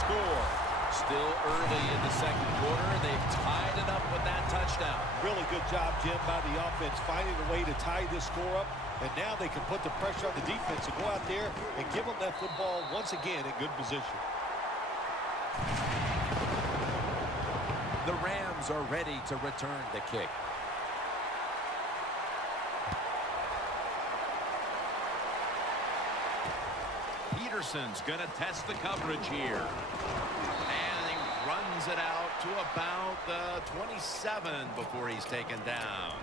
score. Still early in the second quarter. They've tied it up with that touchdown. Really good job, Jim, by the offense, finding a way to tie this score up. And now they can put the pressure on the defense to go out there and give them that football once again in good position. The Rams are ready to return the kick. Peterson's going to test the coverage here. And he runs it out to about the 27 before he's taken down.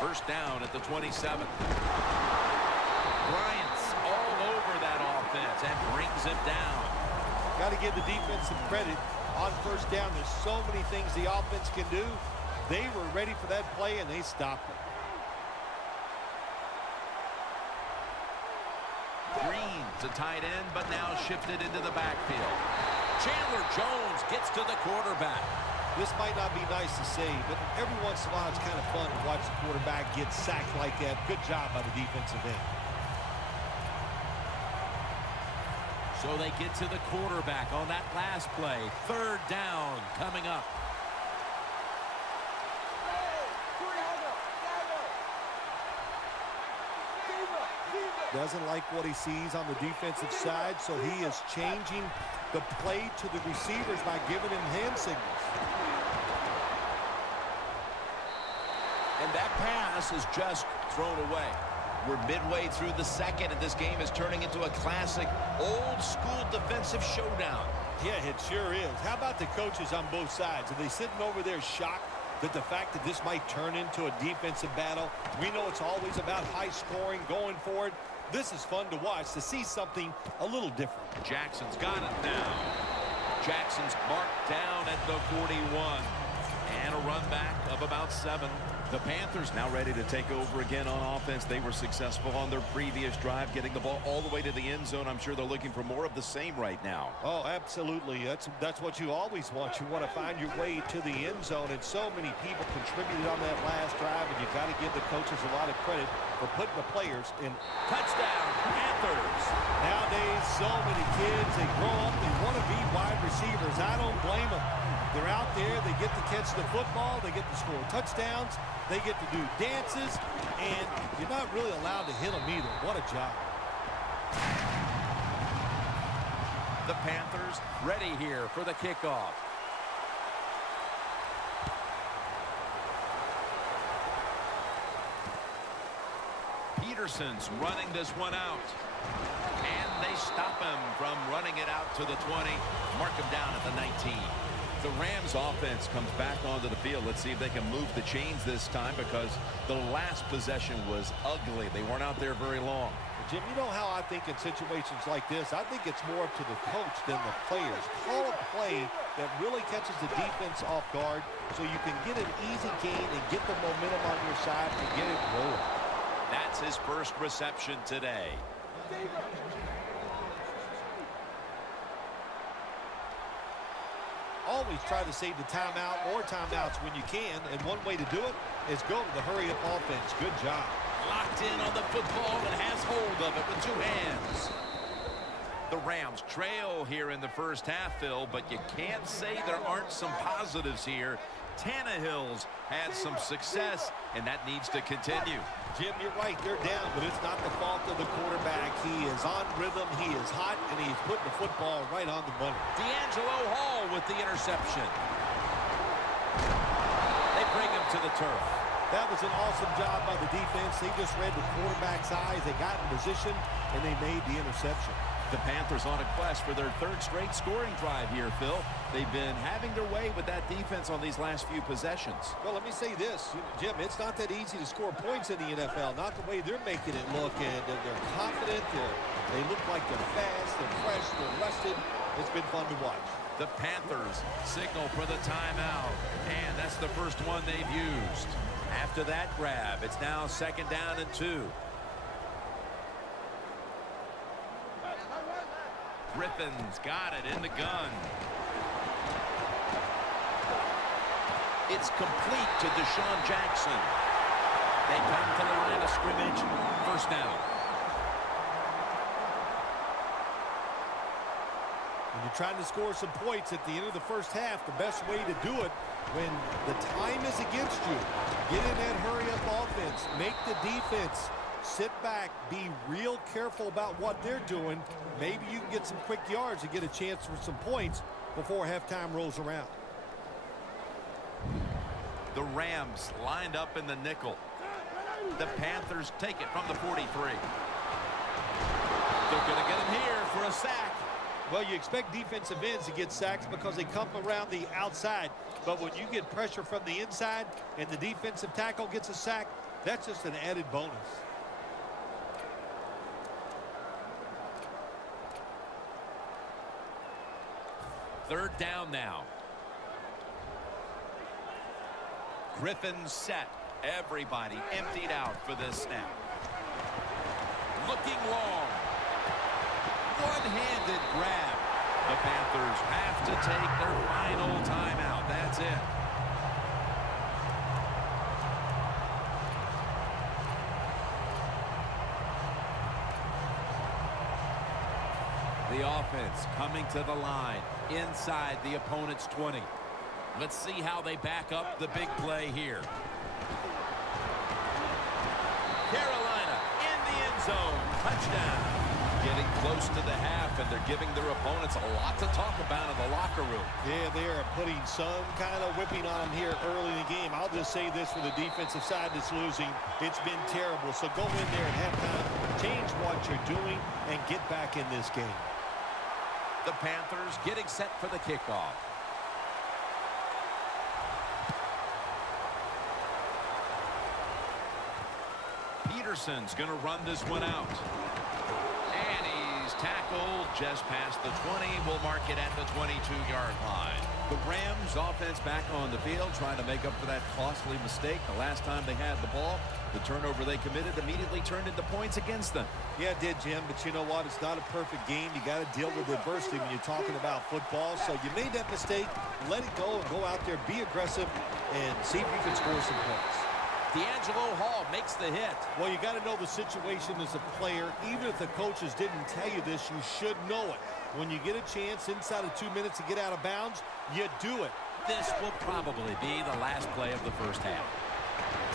First down at the 27. Bryant's all over that offense and brings him down. Got to give the defense some credit on first down. There's so many things the offense can do. They were ready for that play, and they stopped it. Green's a tight end, but now shifted into the backfield. Chandler Jones gets to the quarterback. This might not be nice to say, but every once in a while it's kind of fun to watch the quarterback get sacked like that. Good job by the defensive end. So they get to the quarterback on that last play. Third down coming up. Doesn't like what he sees on the defensive side, so he is changing the play to the receivers by giving him hand signals. And that pass is just thrown away. We're midway through the second, and this game is turning into a classic old-school defensive showdown. Yeah, it sure is. How about the coaches on both sides? Are they sitting over there shocked that the fact that this might turn into a defensive battle? We know it's always about high scoring, going forward. This is fun to watch, to see something a little different. Jackson's got it now. Jackson's marked down at the 41. And a run back of about 7. The Panthers now ready to take over again on offense. They were successful on their previous drive, getting the ball all the way to the end zone. I'm sure they're looking for more of the same right now. Oh, absolutely. That's what you always want. You want to find your way to the end zone, and so many people contributed on that last drive, and you've got to give the coaches a lot of credit for putting the players in. Touchdown, Panthers. Nowadays, so many kids, they grow up, they want to be wide receivers. I don't blame them. They're out there, they get to catch the football, they get to score touchdowns, they get to do dances, and you're not really allowed to hit them either. What a job. The Panthers ready here for the kickoff. Peterson's running this one out. And they stop him from running it out to the 20. Mark him down at the 19. The Rams offense comes back onto the field. Let's see if they can move the chains this time, because the last possession was ugly. They weren't out there very long. Jim, you know how I think in situations like this, I think it's more up to the coach than the players. Call a play that really catches the defense off guard so you can get an easy gain and get the momentum on your side and get it rolling. That's his first reception today. Always try to save the timeout or timeouts when you can, and one way to do it is go to the hurry-up offense. Good job. Locked in on the football and has hold of it with 2 hands. The Rams trail here in the first half, Phil, but you can't say there aren't some positives here. Tannehill's had some success, and that needs to continue. Jim, you're right. They're down, but it's not the fault of the quarterback. He is on rhythm, he is hot, and he's putting the football right on the money. D'Angelo Hall with the interception. They bring him to the turf. That was an awesome job by the defense. They just read the quarterback's eyes. They got in position, and they made the interception. The Panthers on a quest for their 3rd straight scoring drive here, Phil. They've been having their way with that defense on these last few possessions. Well, let me say this, Jim, it's not that easy to score points in the NFL, not the way they're making it look, and they're confident, they look like they're fast, they're fresh, they're rested. It's been fun to watch. The Panthers signal for the timeout, and that's the first one they've used. After that grab, it's now 2nd down and 2. Griffin's got it in the gun. It's complete to Deshaun Jackson. They come to the line of scrimmage. First down. When you're trying to score some points at the end of the first half, the best way to do it when the time is against you, get in that hurry-up offense, make the defense sit back, be real careful about what they're doing. Maybe you can get some quick yards and get a chance for some points before halftime rolls around. The Rams lined up in the nickel. The Panthers take it from the 43. They're going to get him here for a sack. Well, you expect defensive ends to get sacks because they come around the outside. But when you get pressure from the inside and the defensive tackle gets a sack, that's just an added bonus. Third down now. Griffin's set. Everybody emptied out for this snap. Looking long. One-handed grab. The Panthers have to take their final timeout. That's it. The offense coming to the line inside the opponent's 20. Let's see how they back up the big play here. Carolina in the end zone. Touchdown. Getting close to the half, and they're giving their opponents a lot to talk about in the locker room. Yeah, they are putting some kind of whipping on them here early in the game. I'll just say this for the defensive side that's losing. It's been terrible. So go in there at halftime, change what you're doing, and get back in this game. The Panthers getting set for the kickoff. Peterson's going to run this one out. And he's tackled just past the 20. We'll mark it at the 22-yard line. The Rams offense back on the field trying to make up for that costly mistake. The last time they had the ball, the turnover they committed immediately turned into points against them. Yeah, it did, Jim, but you know what? It's not a perfect game. You got to deal with adversity when you're talking about football. So you made that mistake, let it go, and go out there, be aggressive, and see if you can score some points. D'Angelo Hall makes the hit. Well, you got to know the situation as a player. Even if the coaches didn't tell you this, you should know it. When you get a chance inside of 2 minutes to get out of bounds, you do it. This will probably be the last play of the first half.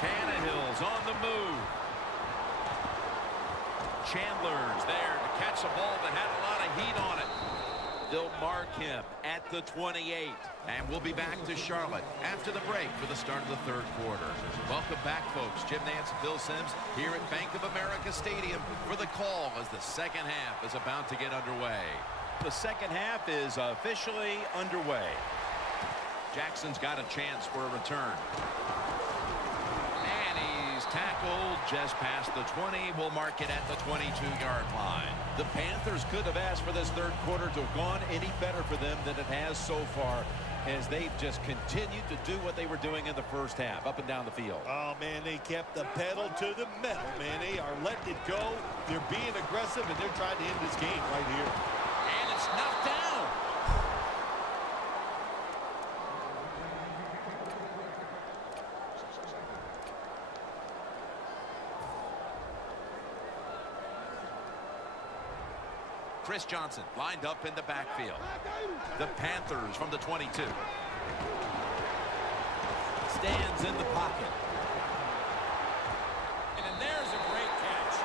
Tannehill's on the move. Chandler's there to catch a ball that had a lot of heat on it. They'll mark him at the 28. And we'll be back to Charlotte after the break for the start of the third quarter. Welcome back, folks. Jim Nance and Bill Sims here at Bank of America Stadium for the call as the second half is about to get underway. The second half is officially underway. Jackson's got a chance for a return. And he's tackled just past the 20. We'll mark it at the 22-yard line. The Panthers could have asked for this third quarter to have gone any better for them than it has so far, as they've just continued to do what they were doing in the first half, up and down the field. Oh, man, they kept the pedal to the metal, man. They are letting it go. They're being aggressive, and they're trying to end this game right here. And it's knocked down. Chris Johnson lined up in the backfield. The Panthers from the 22. Stands in the pocket. And there's a great catch.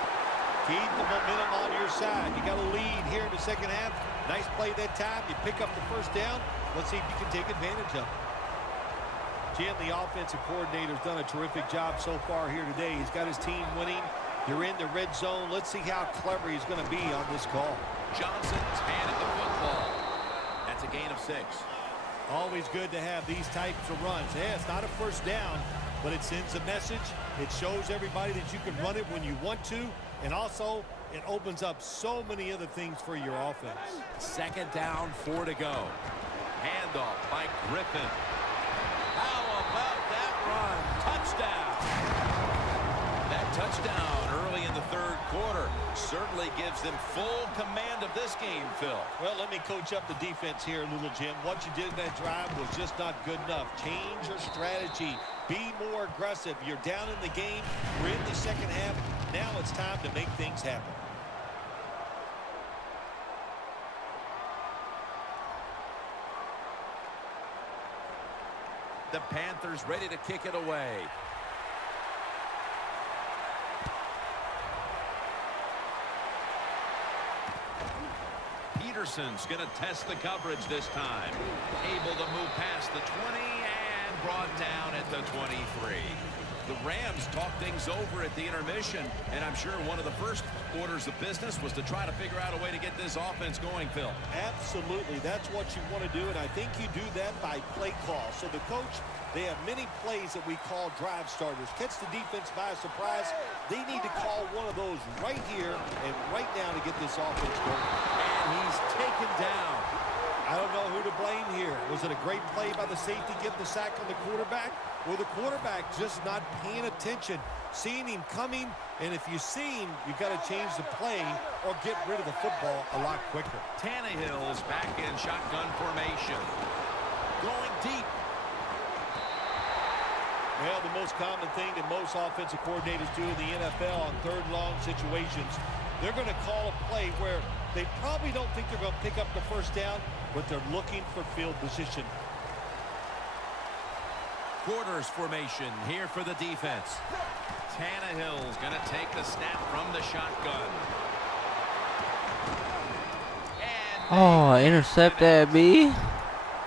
Keep the momentum on your side. You got a lead here in the second half. Nice play that time. You pick up the first down. Let's see if you can take advantage of it. Jim, the offensive coordinator's done a terrific job so far here today. He's got his team winning. You're in the red zone. Let's see how clever he's going to be on this call. Johnson's handed the football. That's a gain of 6. Always good to have these types of runs. Yeah, it's not a first down, but it sends a message. It shows everybody that you can run it when you want to, and also it opens up so many other things for your offense. Second down, 4 to go. Handoff by Griffin. How about that run? Touchdown. That touchdown early in the third quarter certainly gives them full command of this game, Phil. Well, let me coach up the defense here, little Jim. What you did in that drive was just not good enough. Change your strategy. Be more aggressive. You're down in the game. We're in the second half. Now it's time to make things happen. The Panthers ready to kick it away. Peterson's going to test the coverage this time. Able to move past the 20 and brought down at the 23. The Rams talked things over at the intermission, and I'm sure one of the first orders of business was to try to figure out a way to get this offense going, Phil. Absolutely. That's what you want to do, and I think you do that by play call. So the coach, they have many plays that we call drive starters. Catch the defense by surprise. They need to call one of those right here and right now to get this offense going. And he's taken down. I don't know who to blame here. Was it a great play by the safety getting the sack on the quarterback? Or the quarterback just not paying attention, seeing him coming, and if you see him, you got to change the play or get rid of the football a lot quicker. Tannehill is back in shotgun formation. Going deep. Well, the most common thing that most offensive coordinators do in the NFL on third and long situations, they're going to call a play where they probably don't think they're going to pick up the first down, but they're looking for field position. Quarters formation here for the defense. Tannehill's going to take the snap from the shotgun. Oh, intercept that, B.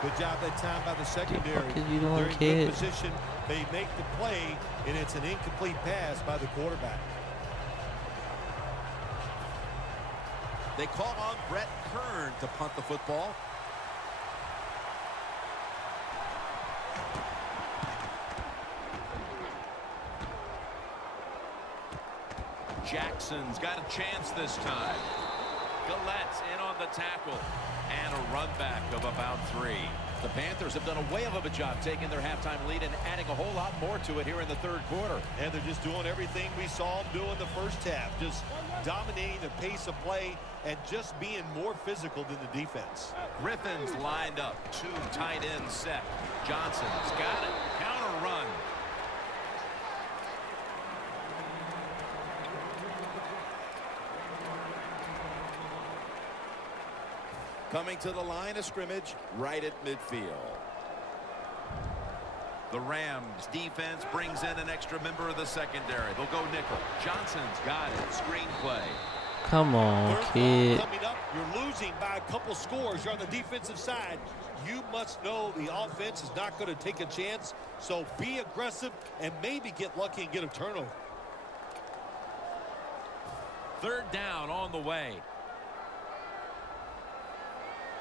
Good job that time by the secondary. What is you doing, They're in kid? good position. They make the play, and it's an incomplete pass by the quarterback. They call on Brett Kern to punt the football. Jackson's got a chance this time. Gallette's in on the tackle. And a run back of about 3. The Panthers have done a whale of a job taking their halftime lead and adding a whole lot more to it here in the third quarter. And they're just doing everything we saw them do in the first half. Just dominating the pace of play and just being more physical than the defense. Griffin's lined up. 2 tight ends set. Johnson's got it. Counter run. Coming to the line of scrimmage right at midfield. The Rams defense brings in an extra member of the secondary. They'll go nickel. Johnson's got it. Screen play. Come on, Third kid. down coming up. You're losing by a couple scores. You're on the defensive side. You must know the offense is not going to take a chance. So be aggressive and maybe get lucky and get a turnover. Third down on the way.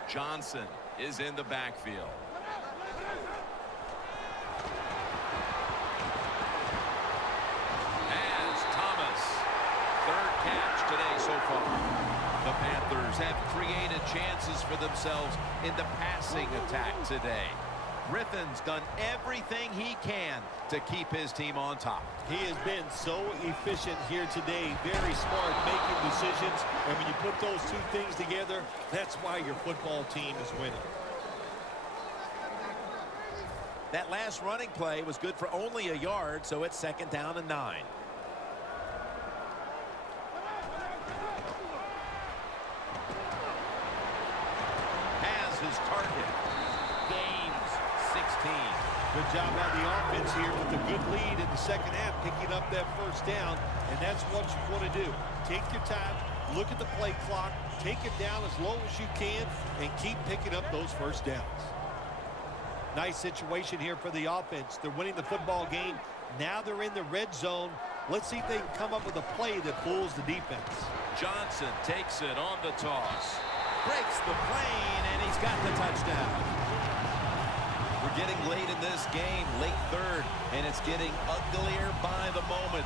Johnson is in the backfield. As Thomas, third catch today so far. The Panthers have created chances for themselves in the passing attack today. Griffin's done everything he can to keep his team on top. He has been so efficient here today. Very smart making decisions. And when you put those two things together, that's why your football team is winning. That last running play was good for only a yard, so it's 2nd down and 9. Has his target. Gains 16. Good job by the offense here with a good lead in the second half, picking up that first down, and that's what you want to do. Take your time, look at the play clock, take it down as low as you can, and keep picking up those first downs. Nice situation here for the offense. They're winning the football game. Now they're in the red zone. Let's see if they can come up with a play that fools the defense. Johnson takes it on the toss. Breaks the plane, and he's got the touchdown. We're getting late in this game, late third, and it's getting uglier by the moment.